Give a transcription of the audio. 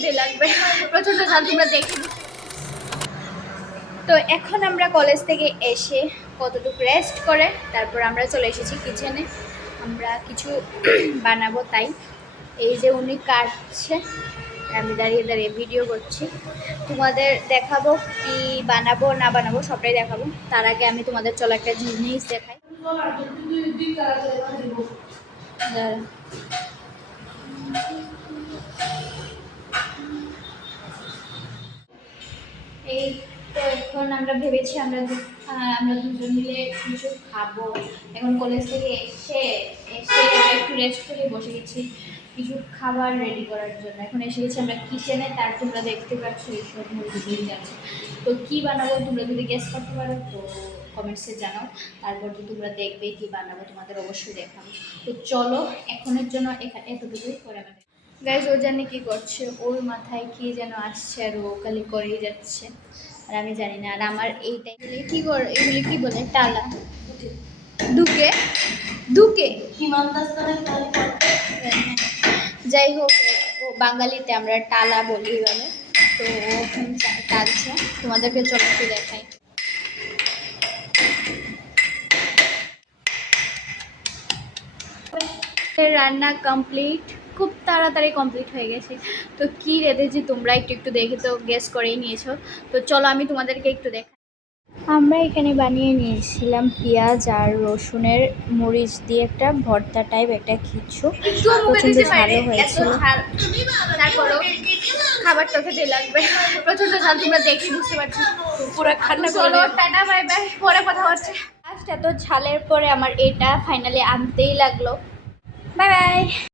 খেতে লাগবে, প্রচণ্ড ঝাল, তোমরা দেখে। তো এখন আমরা কলেজ থেকে এসে কতটুকু রেস্ট করে তারপর আমরা চলে এসেছি কিচেনে। আমরা কিছু বানাবো, তাই এই যে উনি কাটছে, আমি দাঁড়িয়ে দাঁড়িয়ে ভিডিও করছি। তোমাদের দেখাবো কি বানাবো না বানাবো, সবটাই দেখাবো। তার আগে আমি তোমাদের চলো একটা জিনিস দেখাই। এই তো এখন আমরা ভেবেছি আমরা দুজন মিলে কিছু খাবো। এখন কলেজ থেকে এসে এসে একটু রেস্ট করে বসে গেছি কিছু খাবার রেডি করার জন্য। এখন এসে গেছি আমরা কিচেনে, তার তোমরা দেখতে পাচ্ছ এইসব মুরগি যাচ্ছে। তো কি বানাবো তোমরা যদি গেস করতে পারো তো কমেন্টসে জানাও। তারপর তো তোমরা দেখবে কি বানাবো, তোমাদের অবশ্যই দেখাবো। তো চলো এখনের জন্য এতটুকুই করে মানে গাইজ। ও জানি কি করছে, ওর মাথায় কি যেন আসছে আর ও খালি করেই যাচ্ছে, আর আমি জানি না। আর আমার এই টাইমে কি করে, এগুলি কি বলে, টালা দুকে দুকে যাই হোক, ও বাঙালিতে আমরা টালা বলি এভাবে। তো ওখানে টালছে, তোমাদেরকে চলো একটু দেখাই। রান্না কমপ্লিট, খুব তাড়াতাড়ি কমপ্লিট হয়ে গেছে। তো কি রেঁধেছি তোমরা একটু একটু দেখে তো গেস করেই নিয়েছো। তো চলো আমি তোমাদেরকে একটু দেখাই। আমরা এখানে বানিয়ে নিয়েছিলাম পেঁয়াজ আর রসুনের মরিচ দিয়ে একটা ভর্তা টাইপ একটা কিছু, প্রচণ্ড ঝালও হয়েছিল। তারপরও খাবারটা খেতে লাগবে, প্রচণ্ড ঝাল, তোমরা দেখি বুঝতে পারছি। পুরো ঠান্ডা চলো টাটা বাই বাই, পরে কথা হচ্ছে। লাস্ট এত ঝালের পরে আমার এটা ফাইনালি আনতেই লাগলো। Bye bye.